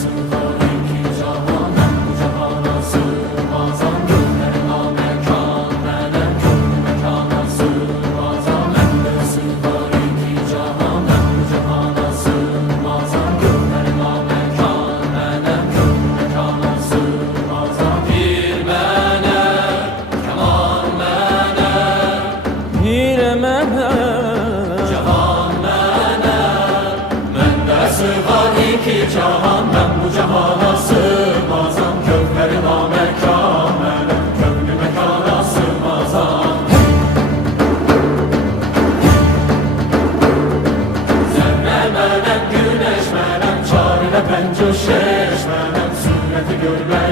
sığar iki cahan, ben bu cahana sığmazam. Gönlüme mekan, benim gönlüm mekana sığmazam. Bende sığar iki cahan, ben bu cahana sığmazam. Gönlüme mekan, benim gönlüm mekana sığmazam. Bir mene, keman mene, Pire mene, cahan mene. Bende sığar iki cahan, ben bu cahana sığmazam. Gönlüme mekan, benim gönlüm mekana sığmazam. Zerre menem, güneş menem, çarine pencü şeş menem. Sureti görmeye